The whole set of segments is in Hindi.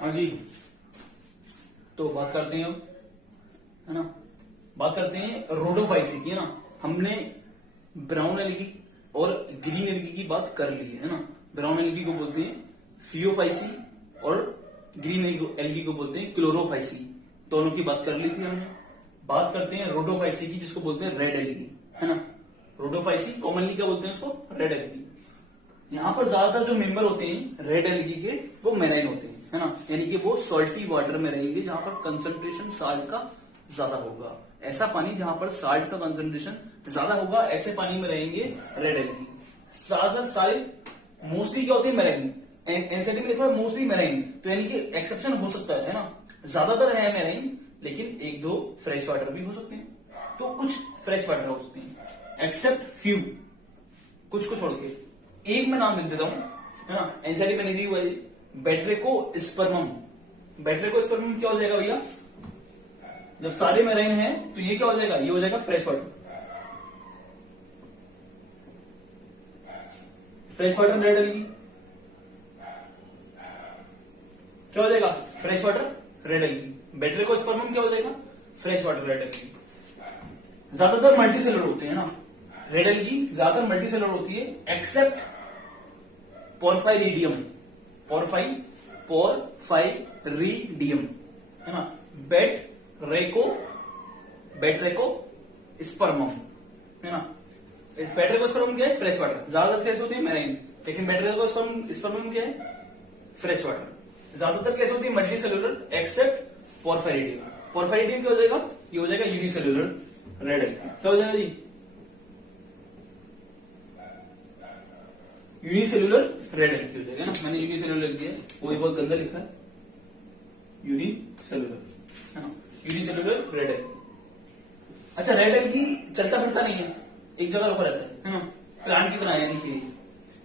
हाँ जी, तो बात करते हैं अब, है ना। बात करते हैं रोडोफाइसी की, है ना। हमने ब्राउन एल्गी और ग्रीन एल्गी की बात कर ली है ना। ब्राउन एल्गी को बोलते हैं फियोफाइसी और ग्रीन एल्गी को बोलते हैं क्लोरोफाइसी। दोनों की बात कर ली थी हमने। बात करते हैं रोडोफाइसी की, जिसको बोलते हैं रेड एल्गी, है ना। रोडोफाइसी कॉमनली क्या बोलते हैं उसको, रेड एल्गी। यहाँ पर ज्यादातर जो मेंबर होते हैं रेड एल्गी के, वो मेराइन होते हैं, है ना। यानी कि वो सॉल्टी वाटर में रहेंगे जहां पर कंसंट्रेशन साल्ट का ज्यादा होगा। ऐसा पानी जहां पर साल्ट का कंसंट्रेशन ज्यादा होगा, ऐसे पानी में रहेंगे रेड एल्गी। ज्यादातर सारे मोस्टली क्या होते हैं, मेराइन। एनसीईआरटी में देखो मोस्टली मेराइन, तो यानी कि एक्सेप्शन हो सकता है ना। ज्यादातर है मेराइन, लेकिन एक दो फ्रेश वाटर भी हो सकते हैं। तो कुछ फ्रेश वाटर हो सकते हैं, एक्सेप्ट फ्यू, कुछ को छोड़ के। एक मैं नाम लिख देता हूं, है ना। एनसीईआरटी में नहीं दी हुई बेट्रेको स्पर्मम। बेट्रेको स्पर्मम क्या हो जाएगा भैया, जब सारे मेराइन हैं तो ये क्या हो जाएगा, ये हो जाएगा fresh water. Fresh water rat algae क्या हो जाएगा, फ्रेश वाटर रेड एल्गी। बेट्रेको स्पर्मम क्या हो जाएगा, फ्रेश वाटर रेड एल्गी। ज्यादातर मल्टीसेलुलर होते हैं ना रेड एल्गी, ज्यादातर मल्टीसेलुलर होती है, एक्सेप्ट पोरफाइरिडियम। पोरफाइरिडियम, है ना। बेट्रेको स्पर्मम, है ना। बेट्रेको स्पर्मम क्या है, फ्रेश वाटर। ज्यादातर केस होते हैं मेराइन, लेकिन बेट्रेको स्पर्मम क्या है, फ्रेश वाटर। ज्यादातर केस होती है मल्टीसेलुलर, एक्सेप्ट पोरफाइरिडियम। पोरफाइरिडियम क्या हो जाएगा, ये हो जाएगा यूनिसेलुलर रेड एल्गी। क्या हो जाएगा जी, यूनिसेलुलर रेड एल्गी हो जाएगा ना। मैंने यूनिसेलुलर लिख दिया, वो बहुत गंदा लिखा है, यूनिसेलुलर, है ना। Unicellular red algae. अच्छा, रेड एल्गी चलता फिरता नहीं है, एक जगह रुका रहता है ना। प्लांट की तरह है, यानी कि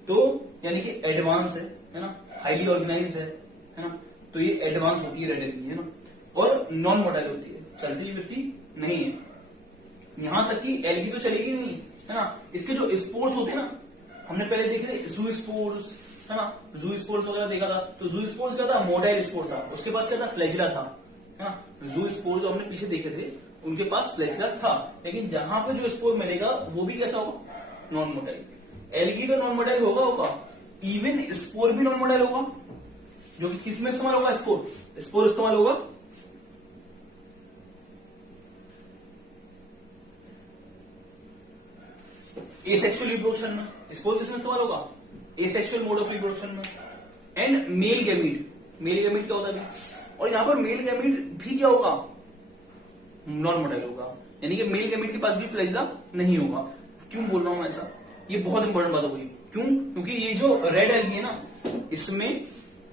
तो यानी कि एडवांस है ना, हाईली ऑर्गेनाइज्ड है ना। तो ये एडवांस होती है रेड एल्गी, है ना। और नॉन मोटाइल होती है, चलती फिरती नहीं है। यहां तक कि एल्गी तो चलेगी नहीं, है ना। इसके जो स्पोर्स होते हैं ना, हमने पहले देखे थे जू स्पोर्स, है ना। जू स्पोर्स वगैरह देखा था, तो जू स्पोर्स क्या था, मोटाइल स्पोर था। उसके पास क्या था, फ्लैजिला था, है ना। जू स्पोर जो हमने पीछे देखे थे, उनके पास फ्लैजिला था। लेकिन जहां पे जो स्पोर मिलेगा वो भी कैसा होगा, नॉन मोटाइल। एल्गी तो नॉन मोटाइल होगा। इवन स्पोर भी नॉन मोटाइल होगा, जो कि किस में इस्तेमाल होगा, स्पोर इस्तेमाल होगा एसेक्सुअल रिप्रोडक्शन में। स्पोर किसमें इस्तेमाल होगा, एसेक्सुअल मोड ऑफ रिप्रोडक्शन में। And male gamete, male gamete क्या होता है, और यहां पर मेल गैमीट भी क्या होगा, नॉन मोटाइल होगा। यानी कि मेल गैमीट के पास भी फ्लैजिला नहीं होगा। क्यों बोल रहा हूं मैं ऐसा, ये बहुत इंपॉर्टेंट बात होगी। क्यों, क्योंकि ये जो रेड एल्गी है ना, इसमें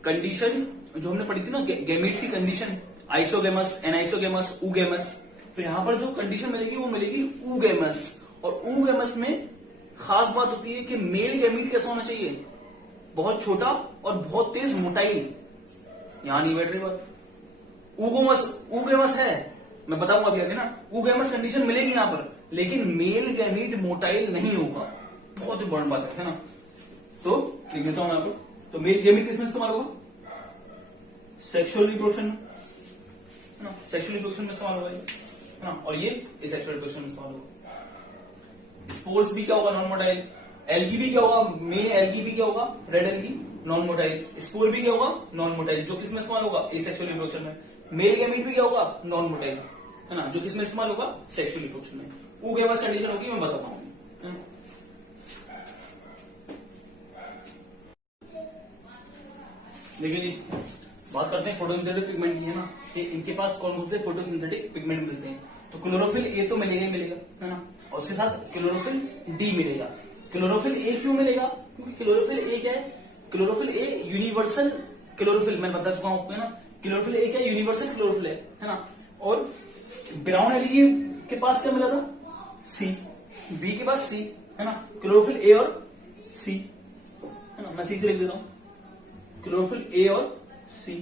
कंडीशन जो हमने पढ़ी थी ना, गैमीट्स की कंडीशन, आइसोगेमस, एनाइसोगेमस, ऊगेमस। तो यहां पर जो कंडीशन मिलेगी वो मिलेगी ऊगेमस। और ऊगेमस में खास बात होती है कि मेल गैमीट कैसा होना चाहिए, बहुत छोटा और बहुत तेज मोटाइल। यहां नहीं बैठ रही बात। ऊगेमस है, मैं बताऊंगा अभी आगे ना। ऊगेमस कंडीशन मिलेगी यहां पर, लेकिन मेल गैमीट मोटाइल नहीं होगा। बहुत इंपॉर्टेंट बात है ना। तो लिख देता हूं मैं आपको। तो मेल गैमीट किसमें इस्तेमाल होगा, सेक्सुअल रिप्रोडक्शन में, है ना। सेक्सुअल रिप्रोडक्शन में इस्तेमाल होगा, है ना। और ये सेक्सुअल रिप्रोडक्शन में इस्तेमाल होगा। स्पोर्स भी क्या होगा, नॉन मोटाइल। एल्गी भी क्या होगा, मेन एल्गी भी क्या होगा, red algae, non motile. Spore भी क्या होगा, नॉन मोटाइल, जो किसमें इस्तेमाल होगा, एसेक्सुअल रिप्रोडक्शन में। मेल गैमीट भी क्या होगा, नॉन मोटाइल, है ना, जो किसमें इस्तेमाल होगा, सेक्सुअल रिप्रोडक्शन में। ऊगेमस कंडीशन होगी, मैं बताता हूं। देखिए जी, बात करते हैं फोटोसिंथेटिक पिगमेंट की, है ना, कि इनके पास कौन कौन से फोटोसिंथेटिक पिगमेंट मिलते हैं। तो क्लोरोफिल ए तो मिलेगा ही मिलेगा, है ना। और उसके साथ क्लोरोफिल डी मिलेगा। क्लोरोफिल ए क्यों मिलेगा, क्योंकि क्लोरोफिल ए क्या है, क्लोरोफिल ए यूनिवर्सल क्लोरोफिल, मैं बता चुका हूं, है ना। क्लोरोफिल ए क्या है, यूनिवर्सल क्लोरोफिल है ना। और ब्राउन एल्गी के पास क्या मिला था, सी। बी के पास सी, है ना। क्लोरोफिल ए और सी, है ना। मैं सी से लिख देता हूं, क्लोरोफिल ए और सी,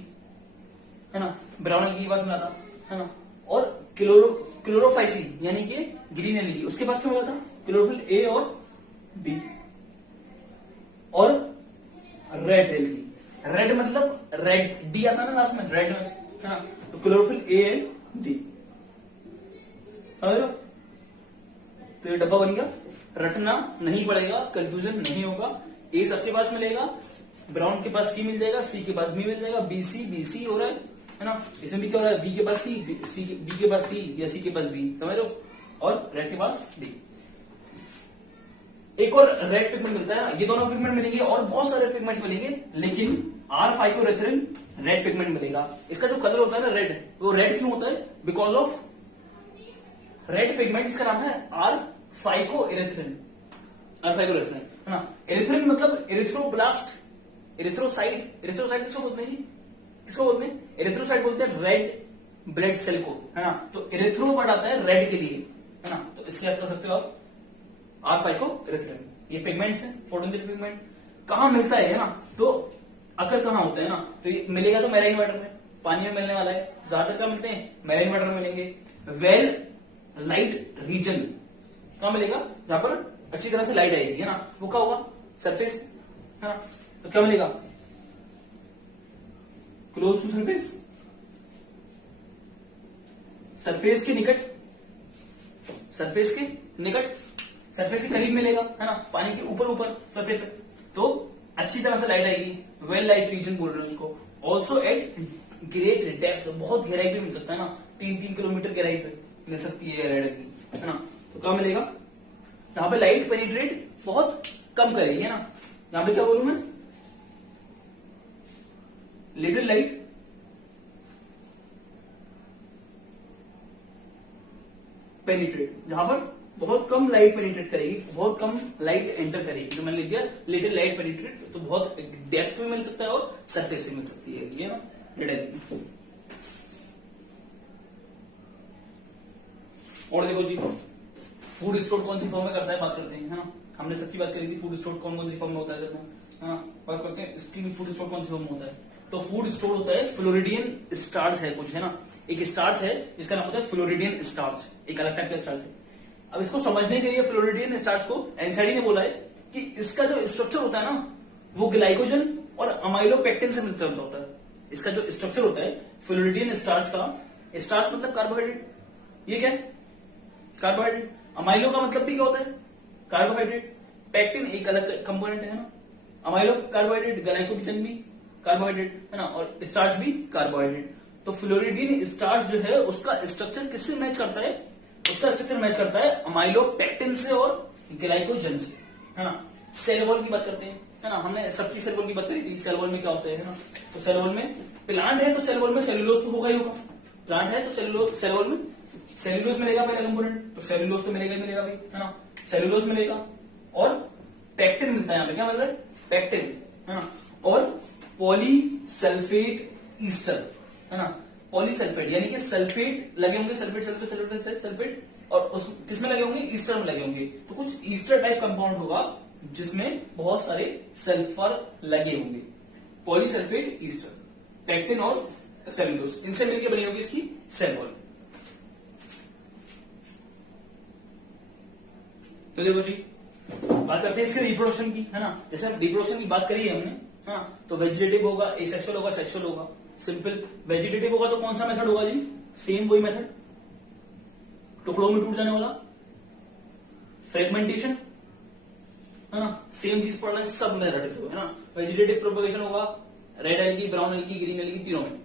है ना। ब्राउन एल्गी के पास मिला था, है ना। और क्लोरोफाइसी यानी कि ग्रीन एल्गी, उसके पास क्या मिला था, क्लोरोफिल ए और बी। और रेड एल्गी, रेड मतलब रेड, डी आता है ना लास्ट में, रेड में, है ना। तो क्लोरोफिल ए एंड डी, समझ लो। तो ये डब्बा बन गया, रटना नहीं पड़ेगा, कंफ्यूजन नहीं होगा। ए सबके पास मिलेगा, ब्राउन के पास सी मिल जाएगा, सी के पास बी मिल जाएगा, बी सी हो रहा है ना। इसमें भी क्या हो रहा है, बी के पास सी, बी के पास सी या सी के पास बी, समझ लो। और रेड के पास डी। एक और रेड पिगमेंट मिलता है ना, ये दोनों पिगमेंट मिलेंगे और बहुत सारे पिगमेंट्स मिलेंगे, लेकिन R-फाइकोरेथिन रेड पिगमेंट मिलेगा। इसका जो कलर होता है ना रेड, वो रेड क्यों होता है, बिकॉज ऑफ रेड पिगमेंट, इसका नाम है R-फाइकोरेथिन, R-फाइकोरेथिन, है ना। एरिथ्रिन मतलब एरिथ्रोब्लास्ट, एरिथ्रोसाइट, एरिथ्रोसाइट किसको बोलते हैं, किसको बोलते हैं, एरिथ्रोसाइट बोलते हैं रेड ब्लड सेल को, है ना। तो एरिथ्रो वर्ड आता है रेड के लिए, है ना। तो इससे आप कर सकते हो आप R-फाइकोरेथिन। ये पिगमेंट्स है, फोटोसिंथेटिक पिगमेंट। कहां मिलता है ना, तो अगर कहां होता है ना, तो ये मिलेगा तो मैराइन वाटर में, पानी में मिलने वाला है। ज्यादातर कहां मिलते हैं, मैराइन वाटर में मिलेंगे। वेल लाइट रीजन कहां मिलेगा, जहां पर अच्छी तरह से लाइट आएगी, है ना, वो क्या होगा, सरफेस, है ना। तो क्या मिलेगा, क्लोज टू सरफेस, सरफेस के निकट, सरफेस के निकट, सरफेस के करीब मिलेगा, है ना, पानी के ऊपर ऊपर सतह पे, तो अच्छी तरह से लाइट आएगी। वेल लाइट रीजन बोल रहे हैं उसको। ऑल्सो एट ग्रेट डेप्थ, बहुत गहराई पे मिल सकता है ना, 3-3 किलोमीटर गहराई पे मिल सकती है रेड की, है ना। तो क्या मिलेगा, यहां पे लाइट पेनिट्रेट बहुत कम करेगी, है ना। यहां पे क्या बोलूं मैं, लिटिल लाइट पेनिट्रेट, जहां पर बहुत कम लाइट पेनिट्रेट करेगी, बहुत कम लाइट एंटर करेगी, तो मैंने लिख दिया लिटिल लाइट पेनिट्रेट। तो बहुत डेप्थ में मिल सकता है और सरफेस में मिल सकती है, ये ना रेड। और देखो जी, फूड स्टोर कौन सी फॉर्म में करता है, बात करते हैं, है ना। हमने सबकी बात करी थी, फूड स्टोर कौन सी फॉर्म में होता है, हाँ, बात करते हैं इसकी भी, फूड स्टोर कौन सी फॉर्म में होता है। तो फूड स्टोर होता है फ्लोरिडियन स्टार्च है कुछ, है ना। एक स्टार्च है, इसका नाम होता है फ्लोरिडियन स्टार्च, एक अलग टाइप का स्टार्च है। अब इसको समझने के लिए फ्लोरिडियन स्टार्च को एनसीडी ने बोला है कि इसका जो स्ट्रक्चर होता है ना, वो ग्लाइकोजन और अमाइलोपेक्टिन से मिलकर होता है। इसका जो स्ट्रक्चर होता है फ्लोरिडियन स्टार्च का, स्टार्च मतलब कार्बोहाइड्रेट, ये क्या है, कार्बोहाइड्रेट। अमाइलो का मतलब भी क्या होता है, कार्बोहाइड्रेट। पैक्टिन एक अलग कंपोनेंट है ना, अमाइलो कार्बोहाइड्रेट, ग्लाइकोजन भी कार्बोहाइड्रेट, है ना, और स्टार्च भी कार्बोहाइड्रेट। तो फ्लोरिडियन स्टार्च जो है उसका स्ट्रक्चर किससे मैच करता है, उसका स्ट्रक्चर मैच करता है अमाइलोपेक्टिन से और ग्लाइकोजन से, है ना। सेल वॉल की बात करते हैं, है ना, हमने सबकी सेल वॉल की बात करी थी। सेल वॉल में क्या होता है ना, तो सेल वॉल में प्लांट है तो सेल वॉल में सेल्यूलोज तो होगा ही होगा, प्लांट है तो सेल वॉल में सेल्यूलोज मिलेगा पहला कंपोनेंट, तो सेल्यूलोज तो मिलेगा ही मिलेगा भाई, है ना, सेल्यूलोज मिलेगा। और पैक्टिन मिलता है, यहाँ पे क्या मिल रहा है, पैक्टिन, है ना। और पॉलीसल्फेट ईस्टर, है ना, पॉलीसल्फेट यानी कि सल्फेट लगे होंगे, सल्फेट सल्फेट सल्फेट सल्फेट, और उस किसमें लगे होंगे, ईस्टर में लगे होंगे। तो कुछ ईस्टर टाइप कंपाउंड होगा जिसमें बहुत सारे सल्फर लगे होंगे, पॉलीसल्फेट ईस्टर, पैक्टिन और सेल्यूलोज, इनसे मिलकर बनी होगी इसकी सेल वॉल। तो देखो जी, बात करते हैं इसके रिप्रोडक्शन की, है ना। जैसे हम रिप्रोडक्शन की बात करी है हमने, है ना, तो वेजिटेटिव होगा, एसेक्सुअल होगा, सेक्सुअल होगा। सिंपल वेजिटेटिव होगा तो कौन सा मेथड होगा जी, सेम वही मेथड, टुकड़ों में टूट जाने वाला, फ्रेगमेंटेशन, है ना, सेम चीज पढ़ रहे हैं सब में रटते हुए, है ना। वेजिटेटिव प्रोपगेशन होगा red algae, brown algae, green algae, तीनों में,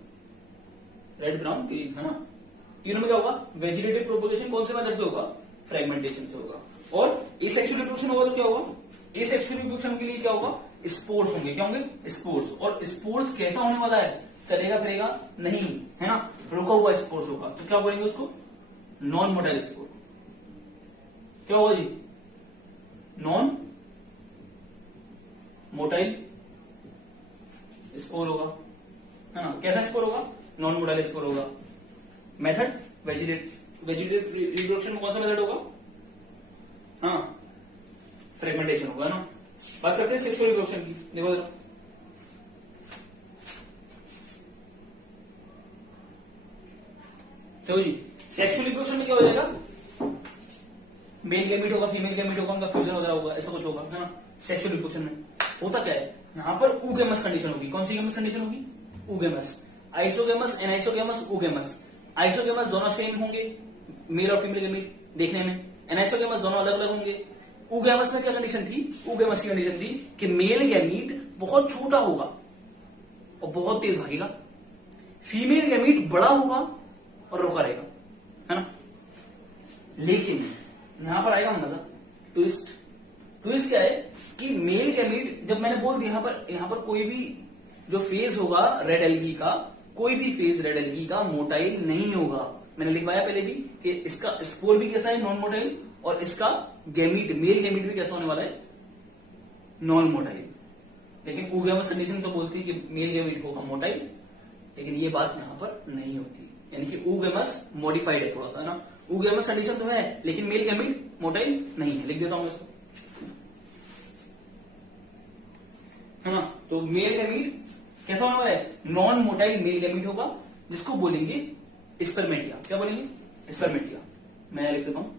रेड ब्राउन ग्रीन, है ना, तीनों में क्या होगा, वेजिटेटिव प्रोपगेशन कौन से मेथड से होगा, फ्रेगमेंटेशन से होगा। और एसेक्सुअल रिप्रोडक्शन होगा तो क्या होगा, एसेक्सुअल रिप्रोडक्शन के लिए क्या होगा, स्पोर्स होंगे, क्या होंगे, स्पोर्स। और स्पोर्स कैसा होने वाला है, चलेगा फिरेगा नहीं, है ना, रुका हुआ स्पोर्स होगा, तो क्या बोलेंगे उसको, नॉन मोटाइल स्पोर। क्या होगा जी, नॉन मोटाइल स्पोर होगा, है ना। कैसा स्पोर होगा, नॉन मोटाइल स्पोर होगा। मेथड वेजिटेटिव रिप्रोडक्शन में कौन सा मेथड होगा, हाँ, फ्रेगमेंटेशन होगा ना। बात करते हैं सेक्सुअल रिप्रोडक्शन की, देखो जरा, तो जी सेक्सुअल रिप्रोडक्शन में क्या हो जाएगा, मेल गैमेट होगा, फीमेल गैमेट होगा, उनका फ्यूजन वगैरह होगा, ऐसा कुछ होगा, है ना। सेक्सुअल रिप्रोडक्शन में होता क्या है, यहां पर ऊगेमस कंडीशन होगी। कौन सी गेमस कंडीशन होगी? Oogamous. Isogamous, anisogamous, oogamous. Isogamous दोनों सेम होंगे, मेल और फीमेल गैमीट देखने में। एनाइसोगेमस दोनों अलग अलग होंगे। ऊगेमस में क्या कंडीशन थी? ऊगेमस की कंडीशन थी कि मेल गैमीट बहुत छोटा होगा और बहुत तेज भागेगा, फीमेल गैमीट बड़ा होगा और रुका रहेगा, है ना। लेकिन यहां पर आएगा मजा, ट्विस्ट। ट्विस्ट क्या है कि मेल गैमीट, जब मैंने बोल दिया यहां पर कोई भी जो फेज होगा रेड एल्गी का, कोई भी फेज रेड एल्गी का मोटाइल नहीं होगा। मैंने लिखवाया पहले भी कि इसका स्पोर भी कैसा है? Non motile. और इसका गैमीट, मेल गैमीट भी कैसा होने वाला है? Non motile. लेकिन ऊगेमस कंडीशन तो बोलती है कि मेल गैमीट होगा मोटाइल, लेकिन ये बात यहां पर नहीं होती। यानी कि ऊगेमस मॉडिफाइड है थोड़ा सा, है ना। ऊगेमस कंडीशन तो है लेकिन मेल गैमीट मोटाइल नहीं है। लिख देता हूं इसको, है ना। तो मेल गैमीट कैसा होने वाला है? नॉन मोटाइल मेल गैमीट होगा, जिसको बोलेंगे स्पर्मेटिया। क्या बोलेंगे? स्पर्मेटिया। मैं लिख देता हूं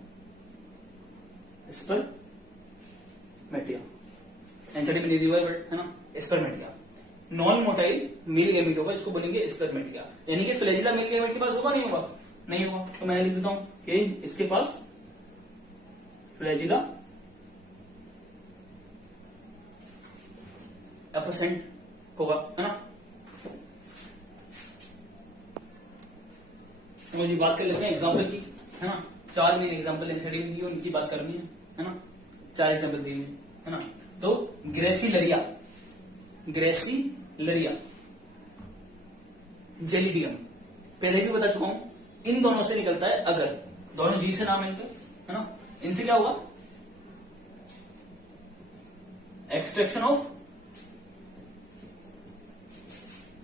स्पर्मेटिया। एनसीडी में नहीं दिया है ना, स्पर्मेटिया। नॉन मोटाइल मेल गैमीट होगा, इसको बोलेंगे स्पर्मेटिया। यानी कि फ्लैजिला मेल गैमीट के पास होगा, नहीं होगा? नहीं होगा। तो मैं लिख देता हूं कि इसके पास फ्लैजिला एब्सेंट होगा, है ना। मुझे बात कर लेते हैं एग्जाम्पल की, है ना। 4 मेन एग्जाम्पल एनसीडी में दिए, उनकी बात करनी है ना। 4 एग्जाम्पल दिए, है ना। तो ग्रेसिलरिया, ग्रेसिलरिया, जेलिडियम, पहले भी बता चुका हूं, इन दोनों से निकलता है अगर, दोनों जी से नाम है इनके, है ना। इनसे क्या होगा? एक्सट्रैक्शन ऑफ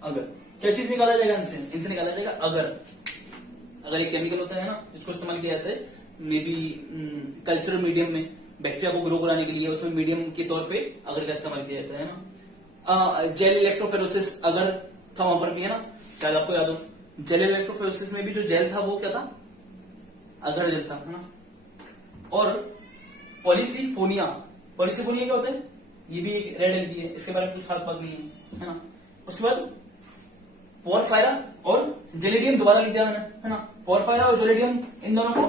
अगर। क्या चीज निकाला जाएगा इनसे? इनसे निकाला जाएगा अगर। अगर एक केमिकल होता है ना, जिसको इस्तेमाल किया जाता है मे बी कल्चरल मीडियम में, बैक्टीरिया को ग्रो कराने के लिए, उसमें मीडियम के तौर पे अगर का इस्तेमाल किया जाता है ना। जेल इलेक्ट्रोफेरोसिस अगर था वहां पर भी, है ना। शायद आपको याद हो, जेल इलेक्ट्रोफेरोसिस में भी जो जेल था वो क्या था? अगर जेल था, है ना। और पॉलिसिफोनिया, पॉलिसिफोनिया क्या होता है? ये भी एक रेड एल्गी है, इसके बारे में कुछ खास बात नहीं है ना। उसके बाद पोरफायरा और जेलिडियम दोबारा लिख दिया मैंने, है ना। पोरफायरा और जेलिडियम, इन दोनों को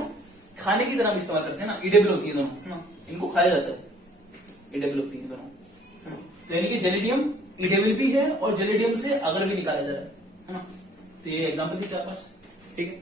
खाने की तरह भी इस्तेमाल करते हैं ना, ईडेबल होती है दोनों, है ना। इनको खाया जाता है, ईडेबल होती है दोनों, है ना। तो यानी कि जेलिडियम ईडेबल भी है और जेलिडियम से अगर भी निकाला जा रहा है ना। तो ये एग्जाम्पल थी 4-5, ठीक है।